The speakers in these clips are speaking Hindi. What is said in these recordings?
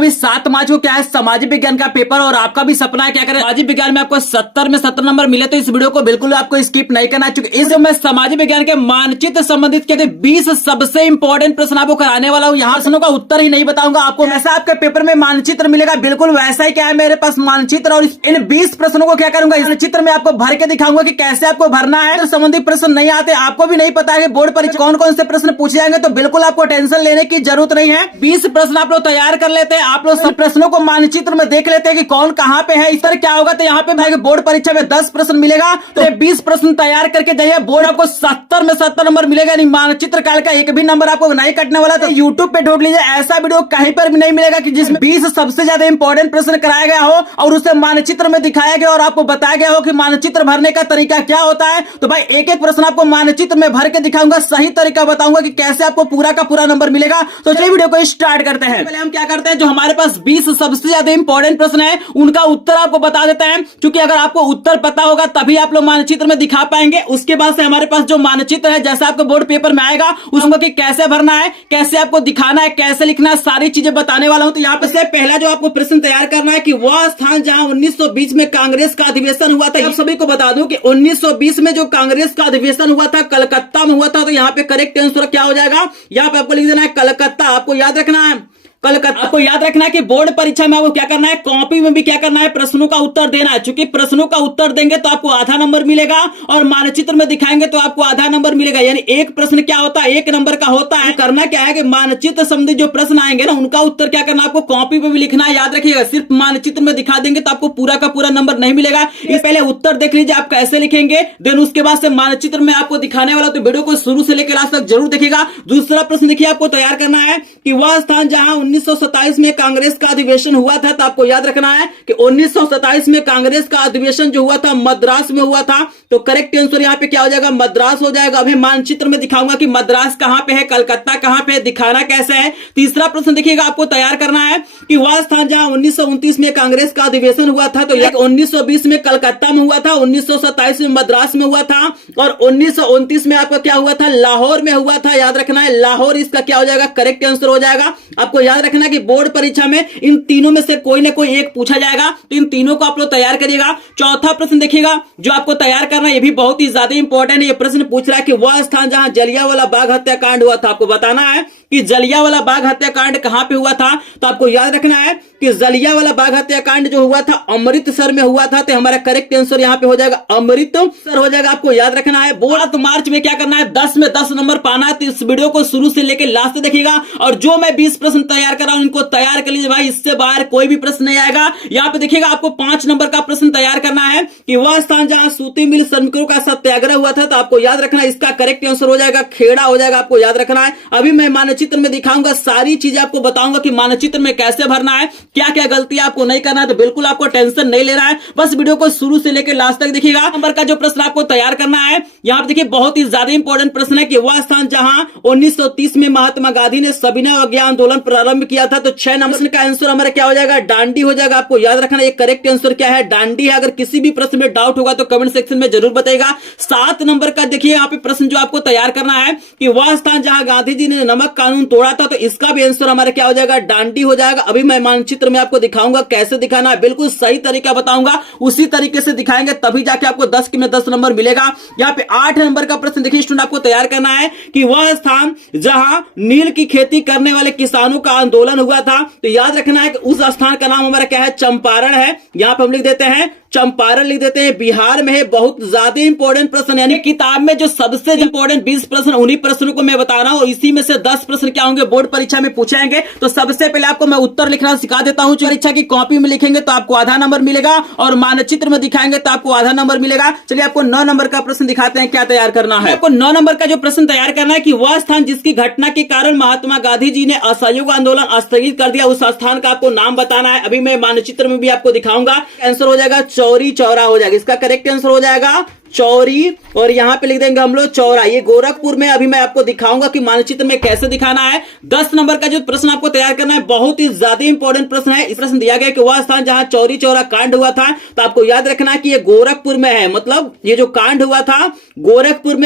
अभी 7 मार्च को क्या है सामाजिक विज्ञान का पेपर और आपका भी सपना है क्या करें सामाजिक विज्ञान में आपको 70 में 70 नंबर मिले तो इस वीडियो को बिल्कुल आपको स्किप नहीं करना चाहिए। इस मैं सामाजिक विज्ञान के मानचित्र संबंधित कहते 20 सबसे इंपॉर्टेंट प्रश्न आपको कराने वाला हूँ। यहाँ प्रश्नों का उत्तर ही नहीं बताऊंगा आपको, ऐसा आपके पेपर में मानचित्र मिलेगा बिल्कुल वैसा ही क्या है मेरे पास मानचित्र, और इन 20 प्रश्नों को क्या करूंगा इस चित्र में आपको भर के दिखाऊंगा कि कैसे आपको भरना है। तो संबंधित प्रश्न नहीं आते, आपको भी नहीं पता है बोर्ड परीक्षा कौन कौन से प्रश्न पूछे जाएंगे, तो बिल्कुल आपको टेंशन लेने की जरूरत नहीं है। 20 प्रश्न आप लोग तैयार कर लेते हैं, आप लोग सब प्रश्नों को मानचित्र में देख लेते हैं कि कौन कहाँ पे है। इस तरह क्या होगा तो यहाँ पे भाई बोर्ड परीक्षा में 10 प्रश्न मिलेगा तो 20 प्रश्न तैयार करके जाइए, बोर्ड आपको 70 में 70 नंबर मिलेगा। नहीं मानचित्र काल का एक भी नंबर आपको नहीं कटने वाला। तो यूट्यूब पे ढूंढ लीजिए, ऐसा वीडियो कहीं पर भी नहीं मिलेगा कि जिसमें 20 सबसे ज्यादा इंपॉर्टेंट प्रश्न कराया गया हो और उसे मानचित्र में दिखाया गया और आपको बताया गया हो कि मानचित्र भरने का तरीका क्या होता है। तो भाई एक एक प्रश्न आपको मानचित्र में भर के दिखाऊंगा, सही तरीका बताऊंगा कि कैसे आपको पूरा का पूरा नंबर मिलेगा। तो चलिए वीडियो को स्टार्ट करते हैं। पहले हम क्या करते हैं, जो हमारे पास 20 सबसे ज्यादा इंपॉर्टेंट प्रश्न है उनका उत्तर आपको बता देते हैं, क्योंकि अगर आपको उत्तर पता होगा तभी आप लोग मानचित्र में दिखा पाएंगे। उसके बाद से हमारे पास जो मानचित्र है जैसे आपको बोर्ड पेपर में आएगा उसको कि कैसे भरना है, कैसे आपको दिखाना है, कैसे लिखना है, सारी चीजें बताने वाला हूं। तो यहाँ पे से पहला जो आपको प्रश्न तैयार करना है कि वह स्थान जहां 1920 में कांग्रेस का अधिवेशन हुआ था। आप सभी को बता दूं कि 1920 में जो कांग्रेस का अधिवेशन हुआ था कलकत्ता में हुआ था। तो यहाँ पे करेक्ट आंसर क्या हो जाएगा, यहाँ पे आपको लिख देना है कलकत्ता। आपको याद रखना है कलकत्ता। आपको याद रखना है कि बोर्ड परीक्षा में आपको क्या करना है, कॉपी में भी क्या करना है, प्रश्नों का उत्तर देना है। चूंकि प्रश्नों का उत्तर देंगे तो आपको आधा नंबर मिलेगा और मानचित्र में दिखाएंगे तो आपको आधा नंबर मिलेगा। यानी एक प्रश्न क्या होता है, 1 नंबर का होता है। करना क्या है कि मानचित्र संबंधी जो प्रश्न आएंगे ना उनका उत्तर क्या करना है, आपको कॉपी पे भी लिखना है। याद रखिएगा, सिर्फ मानचित्र में दिखा देंगे तो आपको पूरा का पूरा नंबर नहीं मिलेगा। ये पहले उत्तर देख लीजिए आप कैसे लिखेंगे, देन उसके बाद से मानचित्र में आपको दिखाने वाला। तो वीडियो को शुरू से लेकर लास्ट तक जरूर देखिएगा। दूसरा प्रश्न देखिए, आपको तैयार करना है कि वह स्थान जहां 1927 में कांग्रेस का अधिवेशन हुआ था। तो आपको याद रखना है कि 1927 में कांग्रेस का अधिवेशन जो हुआ था मद्रास में हुआ था। तो करेक्ट आंसर यहाँ पे क्या हो जाएगा, मद्रास हो जाएगा। अभी मानचित्र में दिखाऊंगा कि मद्रास कहां पे है, कलकत्ता कहां पे है, दिखाना कैसे है। तीसरा प्रश्न देखिएगा, आपको तैयार करना है कि वह स्थान जहां 1929 में कांग्रेस का अधिवेशन हुआ था। तो 1920 में कलकत्ता में हुआ था, 1927 में मद्रास में हुआ था और 1929 में आपका क्या हुआ था, लाहौर में हुआ था। याद रखना है लाहौर, इसका क्या हो जाएगा, करेक्ट आंसर हो जाएगा। आपको याद रखना कि बोर्ड परीक्षा में इन तीनों में से कोई ना कोई एक पूछा जाएगा, तो इन तीनों को आप लोग तैयार करिएगा। चौथा प्रश्न देखिएगा, जो आपको तैयार करना है ये भी बहुत ही ज्यादा इंपॉर्टेंट है। ये प्रश्न पूछ रहा है कि वह स्थान जहां जलियांवाला बाग हत्याकांड हुआ था। आपको बताना है कि जलियांवाला बाग हत्याकांड कहां पे हुआ था। तो आपको याद रखना है कि जलियांवाला बाग हत्याकांड जो हुआ था अमृतसर में हुआ था। तो हमारा करेक्ट आंसर यहां पे हो जाएगा अमृतसर हो जाएगा। आपको याद रखना है 7 मार्च में क्या करना है, 10 में 10 नंबर पाना है। तो इस वीडियो को शुरू से लेकर लास्ट तक देखिएगा। और जो मैं 20 प्रश्न तैयार कर रहा हूं इनको तैयार कर लीजिए भाई, इससे बाहर कोई भी प्रश्न नहीं आएगा। यहाँ पे देखिएगा, आपको 5 नंबर का प्रश्न तैयार करना है कि वह स्थान जहां सूती मिल श्रमिकों का सत्याग्रह हुआ था। तो आपको याद रखना है इसका करेक्ट आंसर हो जाएगा खेड़ा हो जाएगा। आपको याद रखना है, अभी मैं मानचित्र में दिखाऊंगा, सारी चीजें आपको बताऊंगा कि मानचित्र में कैसे भरना है, क्या क्या गलतियां आपको नहीं करना है। तो बिल्कुल आपको टेंशन नहीं लेना है, बस वीडियो को शुरू से लेकर लास्ट तक देखिएगा। नंबर का जो प्रश्न आपको तैयार करना है, यहाँ पे देखिए बहुत ही ज्यादा इंपॉर्टेंट प्रश्न है कि वह स्थान जहां 1930 में महात्मा गांधी ने सविनय अवज्ञा आंदोलन प्रारंभ किया था। तो 6 नंबर का आंसर हमारा क्या हो जाएगा, डांडी हो जाएगा। आपको याद रखना है करेक्ट आंसर क्या है, डांडी है। अगर किसी भी प्रश्न में डाउट होगा तो कमेंट सेक्शन में जरूर बताएगा। 7 नंबर का देखिए यहाँ पे प्रश्न जो आपको तैयार करना है कि वह स्थान जहां गांधी जी ने नमक कानून तोड़ा था। तो इसका भी आंसर हमारा क्या हो जाएगा, डांडी हो जाएगा। अभी मैं मानचित्र में आपको दिखाऊंगा कैसे दिखाना है, बिल्कुल सही तरीका बताऊंगा, उसी तरीके से दिखाएंगे तभी जाके आपको 10 में 10 नंबर मिलेगा। यहाँ पे 8 नंबर का प्रश्न देखिए स्टूडेंट, आपको तैयार करना है कि वह स्थान जहां नील की खेती करने वाले किसानों का आंदोलन हुआ था। तो याद रखना है कि उस स्थान का नाम हमारा क्या है, चंपारण है। यहाँ पे हम लिख देते हैं चंपारण, लिख देते हैं बिहार में है। बहुत ज्यादा इंपॉर्टेंट प्रश्न, यानी किताब में जो सबसे इंपॉर्टेंट 20 प्रश्न उन्हीं प्रश्नों को मैं बता रहा हूं और इसी में से 10 प्रश्न क्या होंगे बोर्ड परीक्षा में पूछे जाएंगे। तो सबसे पहले आपको मैं उत्तर लिखना सिखा देता हूं। परीक्षा की कॉपी में लिखेंगे तो आपको आधा नंबर मिलेगा और मानचित्र में दिखाएंगे तो आपको आधा नंबर मिलेगा। चलिए आपको 9 नंबर का प्रश्न दिखाते हैं क्या तैयार करना है। आपको 9 नंबर का जो प्रश्न तैयार करना है कि वह स्थान जिसकी घटना के कारण महात्मा गांधी जी ने असहयोग आंदोलन स्थगित कर दिया, उस स्थान का आपको नाम बताना है। अभी मैं मानचित्र में भी आपको दिखाऊंगा। आंसर हो जाएगा चौरी चौरा हो जाएगा। इसका करेक्ट आंसर हो जाएगा चौरी, और यहाँ पे लिख देंगे हम लोग चौरा। ये गोरखपुर में, अभी मैं आपको दिखाऊंगा कि मानचित्र में कैसे दिखाना है। 10 नंबर का जो प्रश्न आपको तैयार करना है, बहुत ही ज्यादा इंपॉर्टेंट प्रश्न है। इस प्रश्न दिया गया कि वह स्थान जहां चौरी चौरा कांड हुआ था, तो आपको याद रखना कि ये गोरखपुर में है, मतलब ये जो कांड हुआ था गोरखपुर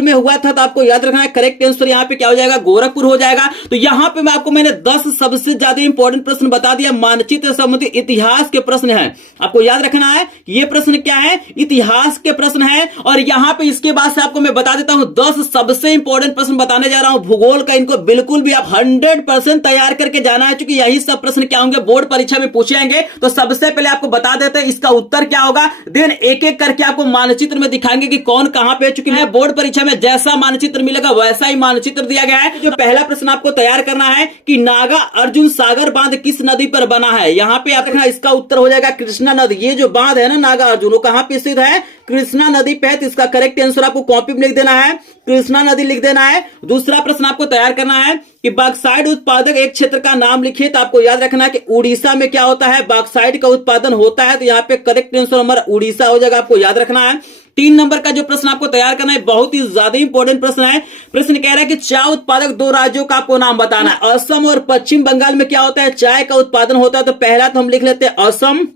में हुआ था, तो आपको याद रखना है करेक्ट आंसर यहाँ पे क्या हो जाएगा, गोरखपुर हो जाएगा। तो यहाँ पे मैंने 10 सबसे ज्यादा इंपॉर्टेंट प्रश्न बता दिया, मानचित्र संबंधी इतिहास के प्रश्न है। आपको याद रखना है ये प्रश्न क्या है, इतिहास के प्रश्न है। और यहाँ पे इसके बाद से आपको मैं बता देता हूं 10 सबसे इंपॉर्टेंट प्रश्न बताने जा रहा हूं भूगोल का। इनको बिल्कुल भी आप 100% तैयार करके जाना है, क्योंकि यही सब प्रश्न क्या होंगे, बोर्ड परीक्षा में पूछे जाएंगे। तो सबसे पहले आपको बता देते हैं इसका उत्तर क्या होगा, देन एक एक करके आपको मानचित्र में दिखाएंगे कि कौन कहां पे, चुकी है बोर्ड परीक्षा में जैसा मानचित्र मिलेगा वैसा ही मानचित्र दिया गया है। जो पहला प्रश्न आपको तैयार करना है कि नागा अर्जुन सागर बांध किस नदी पर बना है, यहाँ पे आप देखना इसका उत्तर हो जाएगा कृष्णा नदी। ये जो बांध है ना नागा अर्जुन, वो कहां पे स्थित है, कृष्णा नदी पे है। तो इसका करेक्ट आंसर आपको कॉपी में लिख देना है, कृष्णा नदी लिख देना है। दूसरा प्रश्न आपको तैयार करना है कि बॉक्साइट उत्पादक एक क्षेत्र का नाम लिखिए। तो आपको याद रखना है कि उड़ीसा में क्या होता है, बॉक्साइट का उत्पादन होता है। तो यहाँ पे करेक्ट आंसर हमारा उड़ीसा हो जाएगा, आपको याद रखना है। 3 नंबर का जो प्रश्न आपको तैयार करना है, बहुत ही ज्यादा इंपॉर्टेंट प्रश्न है। प्रश्न कह रहा है कि चाय उत्पादक 2 राज्यों का आपको नाम बताना है। असम और पश्चिम बंगाल में क्या होता है, चाय का उत्पादन होता है। तो पहला तो हम लिख लेते हैं असम,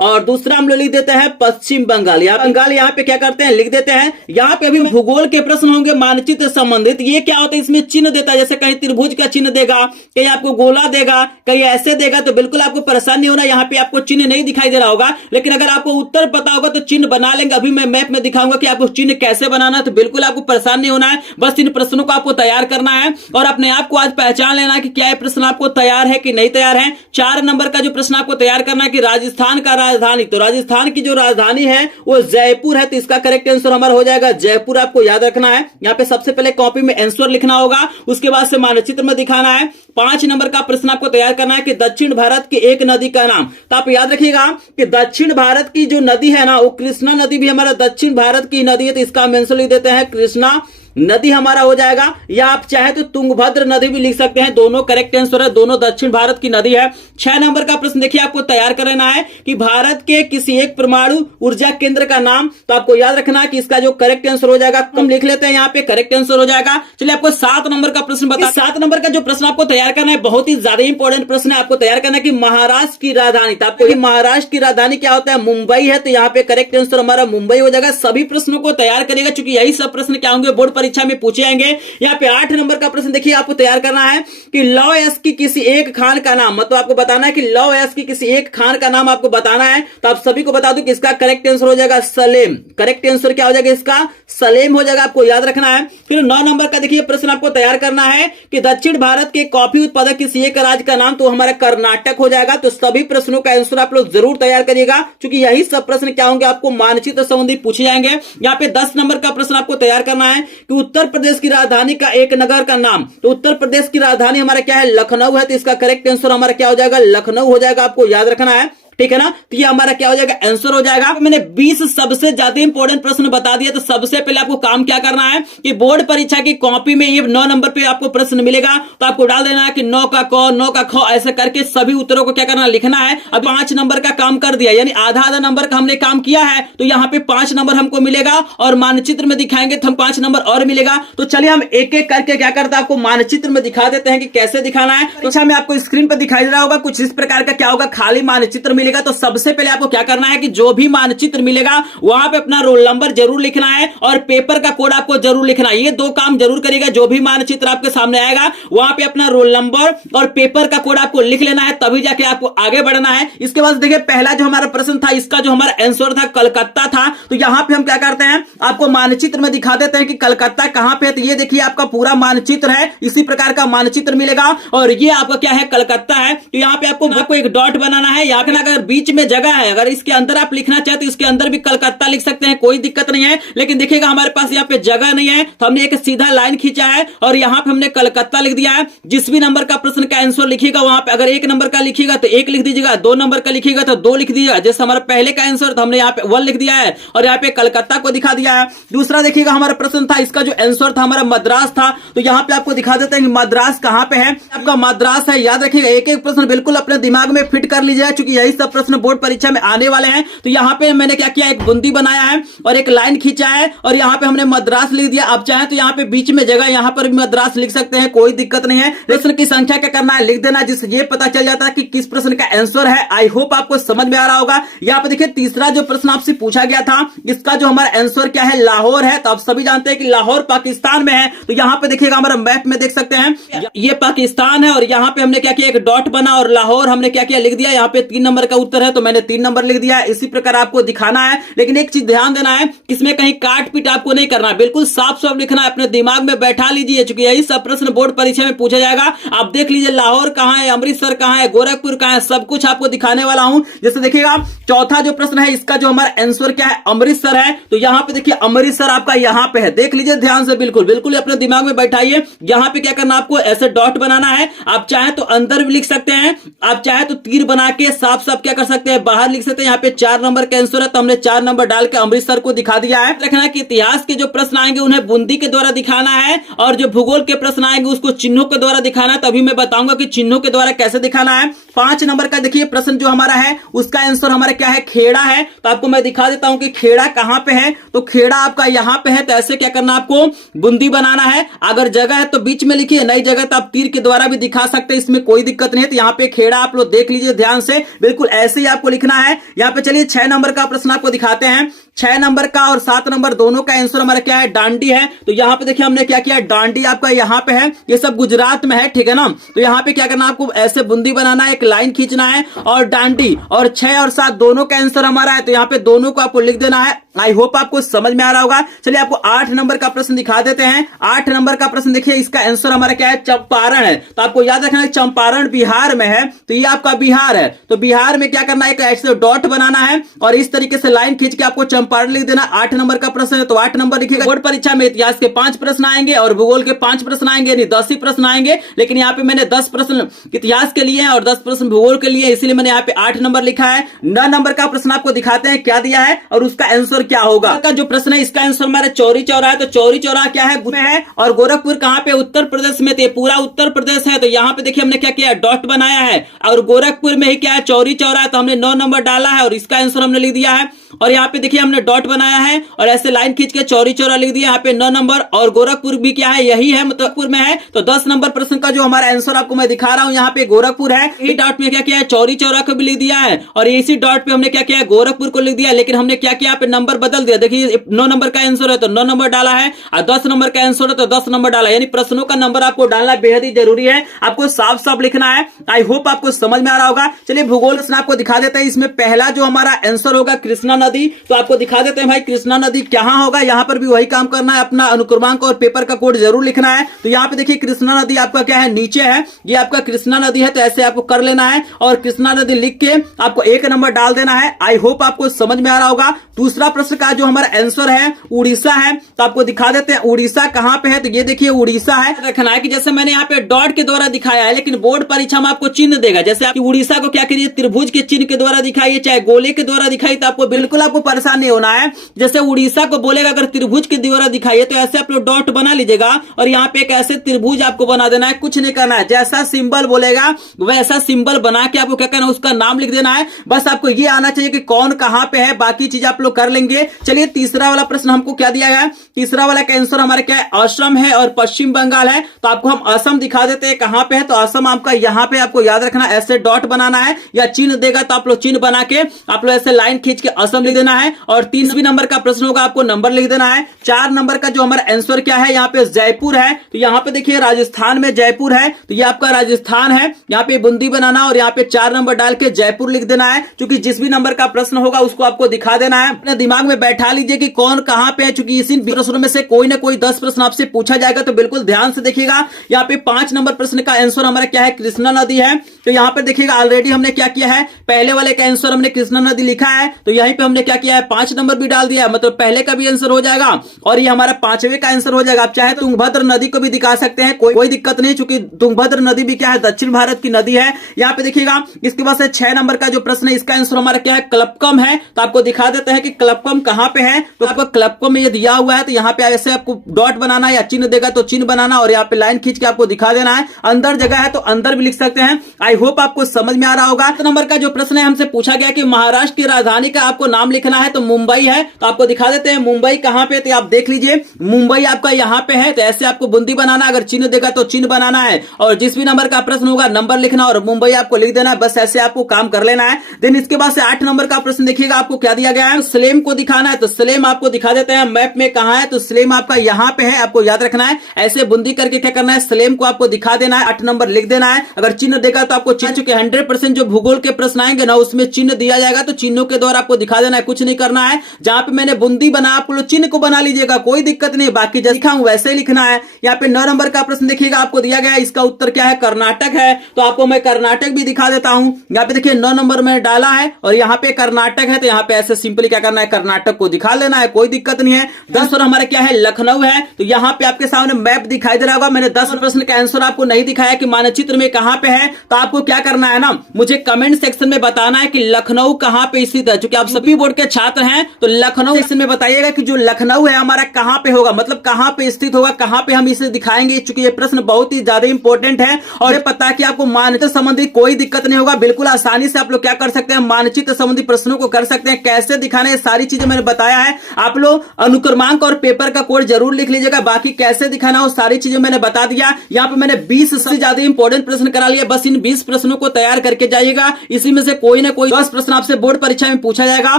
और दूसरा हम लोग लिख देते हैं पश्चिम बंगाल। यहाँ पे क्या करते हैं, लिख देते हैं। यहाँ पे अभी भूगोल के प्रश्न होंगे मानचित्र संबंधित। ये क्या होता है, इसमें चिन्ह देता है, जैसे कहीं त्रिभुज का चिन्ह देगा, कहीं आपको गोला देगा, कहीं ऐसे देगा। तो बिल्कुल आपको परेशान नहीं होना, यहाँ पे आपको चिन्ह नहीं दिखाई दे रहा होगा, लेकिन अगर आपको उत्तर पता होगा तो चिन्ह बना लेंगे। अभी मैं मैप में दिखाऊंगा कि आपको चिन्ह कैसे बनाना है। तो बिल्कुल आपको परेशान नहीं होना है, बस इन प्रश्नों को आपको तैयार करना है और अपने आप को आज पहचान लेना है कि क्या ये प्रश्न आपको तैयार है कि नहीं तैयार है। 4 नंबर का जो प्रश्न आपको तैयार करना है कि राजस्थान का राजधानी, तो राजस्थान की जो राजधानी है वो जयपुर है। तो इसका करेक्ट आंसर हमारा हो जाएगा जयपुर, आपको याद रखना है। यहाँ पे सबसे पहले कॉपी में आंसर लिखना होगा, उसके बाद से मानचित्र में दिखाना है। 5 नंबर का प्रश्न आपको तैयार करना है कि दक्षिण भारत की एक नदी का नाम। तो आप याद रखिएगा कि दक्षिण भारत की जो नदी है ना, वो कृष्णा नदी भी हमारा दक्षिण भारत की नदी है। तो इसका आंसर लिख देते हैं कृष्णा नदी हमारा हो जाएगा, या आप चाहे तो तुंगभद्र नदी भी लिख सकते हैं, दोनों करेक्ट आंसर है, दोनों दक्षिण भारत की नदी है। 6 नंबर का प्रश्न देखिए आपको तैयार करना है कि भारत के किसी एक परमाणु ऊर्जा केंद्र का नाम। तो आपको याद रखना है कि इसका जो करेक्ट आंसर हो जाएगा, हम लिख लेते हैं यहाँ पे करेक्ट आंसर हो जाएगा। चलिए आपको 7 नंबर का प्रश्न बता, 7 नंबर का जो प्रश्न आपको तैयार करना है बहुत ही ज्यादा इंपॉर्टेंट प्रश्न है। आपको तैयार करना है कि महाराष्ट्र की राजधानी, तो आपको महाराष्ट्र की राजधानी क्या होता है, मुंबई है। तो यहाँ पे करेक्ट आंसर हमारा मुंबई हो जाएगा। सभी प्रश्नों को तैयार करेगा, क्योंकि यही सब प्रश्न क्या होंगे बोर्ड परीक्षा में पूछे जाएंगे। यहाँ पे 8 नंबर का प्रश्न देखिए आपको तैयार करना है कि लौ एस की किसी एक खान का नाम, मतलब आपको बताना है कि लौ एस की किसी एक खान का नाम आपको बताना है। तो आप सभी को बता दूं कि इसका करेक्ट आंसर हो जाएगा सलेम। करेक्ट आंसर क्या हो जाएगा, इसका सलेम हो जाएगा, आपको याद रखना है। फिर 9 नंबर का देखिए प्रश्न आपको तैयार करना है कि दक्षिण भारत के कॉफी उत्पादक किसी एक राज्य का नाम, तो हमारा कर्नाटक हो जाएगा। तो सभी प्रश्नों का आंसर आप लोग जरूर तैयार करिएगा, क्योंकि यही सब प्रश्न क्या होंगे आपको मानचित्र संबंधी पूछे जाएंगे। यहाँ पे 10 नंबर का प्रश्न आपको तैयार करना है कि उत्तर प्रदेश की राजधानी का एक नगर का नाम। तो उत्तर प्रदेश की राजधानी हमारा क्या है, लखनऊ है। तो इसका करेक्ट आंसर हमारा क्या हो जाएगा, लखनऊ हो जाएगा, आपको याद रखना है, ठीक है ना। तो ये हमारा क्या हो जाएगा, आंसर हो जाएगा। मैंने 20 सबसे ज्यादा इंपॉर्टेंट प्रश्न बता दिया। तो सबसे पहले आपको काम क्या करना है कि बोर्ड परीक्षा की कॉपी में ये 9 नंबर पे आपको प्रश्न मिलेगा, तो आपको डाल देना है कि 9 का क 9 का ख, ऐसे करके सभी उत्तरों को क्या करना, लिखना है। अब 5 नंबर का काम कर दिया, यानी आधा नंबर का हमने काम किया है। तो यहाँ पे 5 नंबर हमको मिलेगा, और मानचित्र में दिखाएंगे तो हम 5 नंबर और मिलेगा। तो चलिए हम एक एक करके क्या करते हैं, आपको मानचित्र में दिखा देते हैं कि कैसे दिखाना है। तो अच्छा, मैं आपको स्क्रीन पर दिखाई दे रहा होगा कुछ इस प्रकार का क्या होगा, खाली मानचित्र मिलेगा। तो सबसे पहले आपको क्या करना है कि जो भी मानचित्र मिलेगा वहां पे अपना रोल नंबर जरूर लिखना है, और पेपर का कोड आपको जरूर लिखना है। ये 2 काम जरूर करिएगा। जो भी मानचित्र आपके सामने आएगा वहां पे अपना रोल नंबर और पेपर का कोड आपको लिख लेना है, तभी जाके आपको आगे बढ़ना है। इसके बाद देखिए पहला जो हमारा प्रश्न था, इसका जो हमारा आंसर था कलकत्ता था। तो यहां पे हम क्या करते हैं, आपको मानचित्र में दिखा देते हैं कि कलकत्ता कहां पे है। तो ये देखिए आपका पूरा मानचित्र है, इसी प्रकार का मानचित्र मिलेगा, और ये आपका क्या है, कलकत्ता है। तो यहाँ पे आपको एक डॉट बनाना है। यहाँ पे अगर बीच में जगह है, अगर इसके अंदर आप लिखना चाहते तो इसके अंदर भी कलकत्ता लिख सकते हैं, कोई दिक्कत नहीं है। लेकिन देखिएगा हमारे पास यहाँ पे जगह नहीं है, तो हमने एक सीधा लाइन खींचा है और यहाँ पे हमने कलकत्ता लिख दिया है। जिस भी नंबर का प्रश्न का आंसर लिखिएगा वहां पे अगर 1 नंबर का लिखिएगा तो 1 लिख दीजिएगा, 2 नंबर का लिखिएगा तो 2 लिख दीजिएगा। जैसे हमारा पहले का आंसर तो हमने यहाँ पे 1 लिख दिया है और यहाँ पे कलकत्ता को दिखा दिया है। दूसरा देखिएगा हमारा प्रश्न था, इसका जो आंसर था हमारा मद्रास था। तो यहाँ पे आपको दिखा देते हैं कि मद्रास कहाँ पे है, आपका मद्रास है। याद रखिएगा, एक एक प्रश्न बिल्कुल अपने दिमाग में फिट कर लीजिएगा, क्योंकि यही सब सब प्रश्न बोर्ड परीक्षा में आने वाले हैं। तो यहाँ पे मैंने क्या किया, एक बूंदी बनाया है और एक लाइन खींचा है और यहाँ पे हमने मद्रास लिख दिया। आप चाहें तो यहाँ पे बीच में जगह यहाँ पर भी मद्रास लिख सकते हैं, कोई दिक्कत नहीं है। प्रश्न की संख्या क्या करना है, लिख देना, जिससे ये पता चल जाता है कि किस प्रश्न का आंसर है। आई होप आपको समझ में आ रहा होगा। यहाँ पे देखिए तीसरा जो प्रश्न आपसे पूछा गया था, इसका जो हमारा आंसर क्या है, लाहौर है। तो आप सभी जानते हैं कि लाहौर पाकिस्तान में है। तो यहाँ पे देखिएगा हमारा मैप में देख सकते हैं ये पाकिस्तान है और यहाँ पे हमने क्या किया, एक डॉट बना और लाहौर हमने क्या किया, लिख दिया। यहाँ पे 3 नंबर का उत्तर है तो मैंने 3 नंबर लिख दिया। इसी प्रकार आपको दिखाना है, लेकिन एक चीज ध्यान देना है, इसमें कहीं काट पीट आपको नहीं करना है, बिल्कुल साफ साफ लिखना है। अपने दिमाग में बैठा लीजिए, क्योंकि यही सब प्रश्न बोर्ड परीक्षा में पूछा जाएगा। आप देख लीजिए लाहौर कहां है, अमृतसर कहां है, गोरखपुर कहां है, सब कुछ आपको दिखाने वाला हूं। जैसे देखिएगा चौथा जो प्रश्न है, इसका जो हमारा आंसर क्या है, अमृतसर है। तो यहाँ पे देखिए अमृतसर आपका यहाँ पे है, देख लीजिए ध्यान से, बिल्कुल बिल्कुल अपने दिमाग में बैठाइए। यहाँ पे क्या करना, आपको ऐसे डॉट बनाना है। आप चाहे तो अंदर भी लिख सकते हैं, आप चाहे तो तीर बना के साफ साफ क्या कर सकते हैं, बाहर लिख सकते हैं। यहाँ पे 4 नंबर का आंसर है तो हमने 4 नंबर डाल के अमृतसर को दिखा दिया है। रखना कि इतिहास के जो प्रश्न आएंगे उन्हें बूंदी के द्वारा दिखाना है और जो भूगोल के प्रश्न आएंगे उसको चिन्हों के द्वारा दिखाना है। तभी मैं बताऊंगा कि चिन्हों के द्वारा कैसे दिखाना है। 5 नंबर का देखिए प्रश्न जो हमारा है, उसका आंसर हमारा क्या है, खेड़ा है। तो आपको मैं दिखा देता हूं कि खेड़ा कहां पे है। तो खेड़ा आपका यहां पे है। तो ऐसे क्या करना, आपको बूंदी बनाना है। अगर जगह है तो बीच में लिखिए, नई जगह तो आप तीर के द्वारा भी दिखा सकते हैं, इसमें कोई दिक्कत नहीं है। तो यहाँ पे खेड़ा आप लोग देख लीजिए ध्यान से, बिल्कुल ऐसे ही आपको लिखना है। यहाँ पे चलिए 6 नंबर का प्रश्न आपको दिखाते हैं। 6 नंबर का और 7 नंबर दोनों का आंसर हमारा क्या है, डांडी है। तो यहाँ पे देखिए हमने क्या किया, डांडी आपका यहाँ पे है, ये सब गुजरात में है, ठीक है ना। तो यहाँ पे क्या करना, आपको ऐसे बूंदी बनाना है, एक लाइन खींचना है और डांडी, और 6 और 7 दोनों का आंसर हमारा है। तो यहाँ पे दोनों को आपको लिख देना है। आई होप आपको समझ में आ रहा होगा। चलिए आपको 8 नंबर का प्रश्न दिखा देते हैं। 8 नंबर का प्रश्न देखिए, इसका आंसर हमारा क्या है, चंपारण है। तो आपको याद रखना है चंपारण बिहार में है, तो ये आपका बिहार है। तो बिहार में क्या करना है, एक ऐसे डॉट बनाना है और इस तरीके से लाइन खींच के आपको चंपारण लिख देना। 8 नंबर का प्रश्न है तो 8 नंबर लिखिएगा। बोर्ड परीक्षा में इतिहास के 5 प्रश्न आएंगे और भूगोल के 5 प्रश्न आएंगे, यानी 10 ही प्रश्न आएंगे। लेकिन यहाँ पे मैंने 10 प्रश्न इतिहास के लिए और 10 प्रश्न भूगोल के लिए, इसीलिए मैंने यहाँ पे 8 नंबर लिखा है। 9 नंबर का प्रश्न आपको दिखाते हैं क्या दिया है और उसका आंसर क्या होगा। जो प्रश्न है इसका आंसर हमारा चौरी चौरा है। तो चौरी चौरा क्या है, है और गोरखपुर कहां पे, उत्तर प्रदेश में। तो पूरा उत्तर प्रदेश है। तो यहाँ पे देखिए हमने क्या किया, डॉट बनाया है और गोरखपुर में ही क्या है, चौरी चौरा है। तो हमने 9 नंबर डाला है और इसका आंसर हमने लिख दिया है। और यहाँ पे देखिए हमने डॉट बनाया है और ऐसे लाइन खींच के चौरी चौरा लिख दिया। यहाँ पे 9 नंबर और गोरखपुर भी क्या है, यही है, मुजफ्फरपुर में है। तो 10 नंबर प्रश्न का जो हमारा आंसर आपको मैं दिखा रहा हूँ, यहाँ पे गोरखपुर है। इसी डॉट में क्या किया है, चौरी चौरा को भी लिख दिया है और इसी डॉट पे हमने क्या किया है, गोरखपुर को लिख दिया। लेकिन हमने क्या किया, यहाँ पे नंबर बदल दिया। देखिए 9 नंबर का आंसर है तो 9 नंबर डाला है और 10 नंबर का आंसर है तो 10 नंबर डाला। यानी प्रश्नों का नंबर आपको डालना बेहद ही जरूरी है, आपको साफ साफ लिखना है। आई होप आपको समझ में आ रहा होगा। चलिए भूगोल प्रश्न आपको दिखा देते हैं। इसमें पहला जो हमारा आंसर होगा कृष्णा नदी। तो आपको दिखा देते हैं भाई कृष्णा नदी कहां होगा। यहाँ पर भी वही काम करना है, अपना अनुक्रमांक और पेपर का कोड जरूर लिखना है। तो यहाँ पे देखिए कृष्णा नदी आपका क्या है, नीचे है, ये आपका कृष्णा नदी है। तो ऐसे आपको कर लेना है और कृष्णा नदी लिख के आपको 1 नंबर डाल देना है। आई होप आपको समझ में आ रहा होगा। दूसरा प्रश्न का जो हमारा आंसर है उड़ीसा है। तो आपको दिखा देते हैं उड़ीसा कहां पे है। तो ये देखिए उड़ीसा है। रखना है कि जैसे मैंने यहाँ पे डॉट के द्वारा दिखाया है, लेकिन बोर्ड परीक्षा में आपको चिन्ह देगा। जैसे आप उड़ीसा को क्या करिए, त्रिभुज के चिन्ह के द्वारा दिखाइए, चाहे गोले के द्वारा दिखाइए, तो आपको बिल्कुल आपको परेशान नहीं होना है। जैसे उड़ीसा को बोलेगा अगर त्रिभुज के द्वारा दिखाइए, तो ऐसे आप लोग डॉट बना लीजिएगा और यहाँ पे एक ऐसे त्रिभुज आपको बना देना है। कुछ नहीं करना है, जैसा सिंबल बोलेगा वैसा सिंबल बना के आपको क्या करना है, उसका नाम लिख देना है। बस आपको ये आना चाहिए कि कौन कहां पे है, बाकी चीज आप लोग कर लेंगे। चलिए तीसरा वाला प्रश्न हमको क्या दिया गया, तीसरा वाला का आंसर हमारा क्या है, असम है और पश्चिम बंगाल है। तो आपको हम असम दिखा देते हैं कहां पे है। तो असम आपका यहाँ पे आपको याद रखना, ऐसे डॉट बनाना है या चिन्ह देगा तो आप लोग चिन्ह बना के आप लोग ऐसे लाइन खींच के असम लिख देना है। और 30वें नंबर का प्रश्न होगा, आपको नंबर लिख देना है। 4 नंबर का जो हमारा आंसर क्या है, यहाँ पे जयपुर है। तो यहाँ पे देखिए राजस्थान में जयपुर है, तो ये आपका राजस्थान है। यहाँ पे बूंदी बनाना और यहाँ पे 4 नंबर डाल के जयपुर लिख देना है। क्योंकि जिस भी नंबर का प्रश्न होगा उसको आपको दिखा देना है। अपने दिमाग में बैठा लीजिए कि कौन कहां पे है, क्योंकि इसी प्रश्नों में से कोई ना कोई 10 प्रश्न आपसे पूछा जाएगा। तो बिल्कुल ध्यान से देखिएगा। यहाँ पे 5 नंबर प्रश्न का आंसर हमारा क्या है, कृष्णा नदी है। तो यहाँ पे देखिएगा ऑलरेडी हमने क्या किया है, पहले वाले का आंसर हमने कृष्णा नदी लिखा है। तो यहीं पे हमने क्या किया है, 5 5 नंबर भी डाल दिया, मतलब पहले का भी आंसर हो जाएगा और ये हमारा 5वें का आंसर हो जाएगा। आप चाहे तो तुंगभद्र नदी को भी दिखा सकते हैं, कोई दिक्कत नहीं, चूंकि तुंगभद्र नदी भी क्या है, दक्षिण भारत की नदी है। यहाँ पे देखिएगा इसके बाद से 6 नंबर का जो प्रश्न है, इसका आंसर हमारा क्या है, क्लबकम है। तो आपको दिखा देते हैं कि क्लबकम कहां पे है। तो आपको क्लबकम में ये दिया हुआ है, तो यहाँ पे ऐसे आपको डॉट बनाना है या चिन्ह देगा तो चिन्ह बनाना और यहाँ पे लाइन खींच के आपको दिखा देना है। अंदर जगह है तो अंदर भी लिख सकते हैं। आई होप आपको समझ में आ रहा होगा। 7 नंबर का जो प्रश्न है, हमसे पूछा गया कि महाराष्ट्र की राजधानी का आपको नाम लिखना है, तो मुंबई है। तो आपको दिखा देते हैं मुंबई कहां पे, तो आप देख लीजिए मुंबई आपका यहां पे है। तो ऐसे आपको बूंदी बनाना, अगर चिन्ह देगा तो चिन्ह बनाना है और जिस भी नंबर का प्रश्न होगा नंबर लिखना और मुंबई आपको लिख देना है। बस ऐसे आपको काम कर लेना है। देन इसके बाद से 8 नंबर का प्रश्न देखिएगा, आपको क्या दिया गया है, स्लेम को दिखाना है। तो स्लेम आपको दिखा देते हैं मैप में कहां है, तो स्लेम आपका यहां पे है, आपको याद रखना है। ऐसे बूंदी करके क्या करना है, स्लेम को आपको दिखा देना है, 8 नंबर लिख देना है। अगर चिन्ह देगा तो आपको चिन्ह, चूंकि 100% जो भूगोल के प्रश्न आएंगे ना उसमें चिन्ह दिया जाएगा, तो चिन्हों के द्वारा आपको दिखा देना है, कुछ नहीं करना है। जहां पे मैंने बूंदी बना, आप लोग चिन्ह को बना लीजिएगा, कोई दिक्कत नहीं, बाकी जैसे लिखा हूं वैसे ही लिखना है। यहाँ पे 9 नंबर का प्रश्न देखिएगा, आपको दिया गया है, इसका उत्तर क्या है, कर्नाटक है। तो आपको मैं कर्नाटक भी दिखा देता हूं। यहाँ पे देखिए 9 नंबर में डाला है और यहाँ पे कर्नाटक है, तो यहाँ पे ऐसे सिंपली क्या करना है, कर्नाटक को दिखा लेना है, कोई दिक्कत नहीं है। 10 और हमारा क्या है, लखनऊ है। तो यहाँ पे आपके सामने मैप दिखाई दे रहा होगा। मैंने 10 प्रश्न का आंसर आपको नहीं दिखाया कि मानचित्र में कहां पे है। तो आपको क्या करना है ना, मुझे कमेंट सेक्शन में बताना है कि लखनऊ कहां पे स्थित है। क्योंकि आप सभी बोर्ड के छात्र हैं तो लखनऊ सेक्शन में बताइएगा कि जो लखनऊ है हमारा कहां पे होगा, मतलब कहां पे स्थित होगा, कहां पे हम इसे दिखाएंगे। चूंकि ये प्रश्न बहुत ही ज्यादा इंपॉर्टेंट है और ये पता है कि आपको मानचित्र संबंधी कोई दिक्कत नहीं होगा। बिल्कुल आसानी से आप लोग क्या कर सकते हैं, मानचित्र संबंधी प्रश्नों को कर सकते हैं। कैसे दिखाने, ये सारी चीजें मैंने बताया है। आप लोग अनुक्रमांक और पेपर का कोड जरूर लिख लीजिएगा। बाकी कैसे दिखाना वो सारी चीजें मैंने बता दिया। यहाँ पे मैंने 20 से ज्यादा इंपॉर्टेंट प्रश्न करा लिया। बस इन 20 प्रश्नों को तैयार करके जाइएगा। इसी में से कोई ना कोई 10 प्रश्न आपसे बोर्ड परीक्षा में पूछा जाएगा।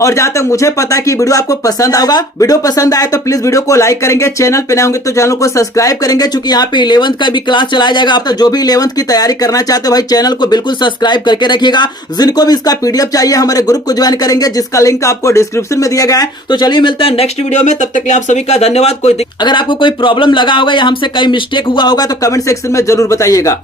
और जहां तक मुझे पता है कि वीडियो आपको पसंद आएगा, वीडियो पसंद आए तो प्लीज वीडियो को लाइक करेंगे, चैनल पे नए होंगे तो चैनल को सब्सक्राइब करेंगे। चूंकि यहाँ पे 11th का भी क्लास चलाया जाएगा। आप तो जो भी 11th की तैयारी करना चाहते हो भाई, चैनल को बिल्कुल सब्सक्राइब करके रखिएगा। जिनको भी इसका पीडीएफ चाहिए हमारे ग्रुप को ज्वाइन करेंगे, जिसका लिंक आपको डिस्क्रिप्शन में दिया गया है। तो चलिए मिलते हैं नेक्स्ट वीडियो में, तब तक के लिए आप सभी का धन्यवाद। अगर आपको कोई प्रॉब्लम लगा होगा या हमसे कहीं मिस्टेक हुआ होगा तो कमेंट सेक्शन में जरूर बताइएगा।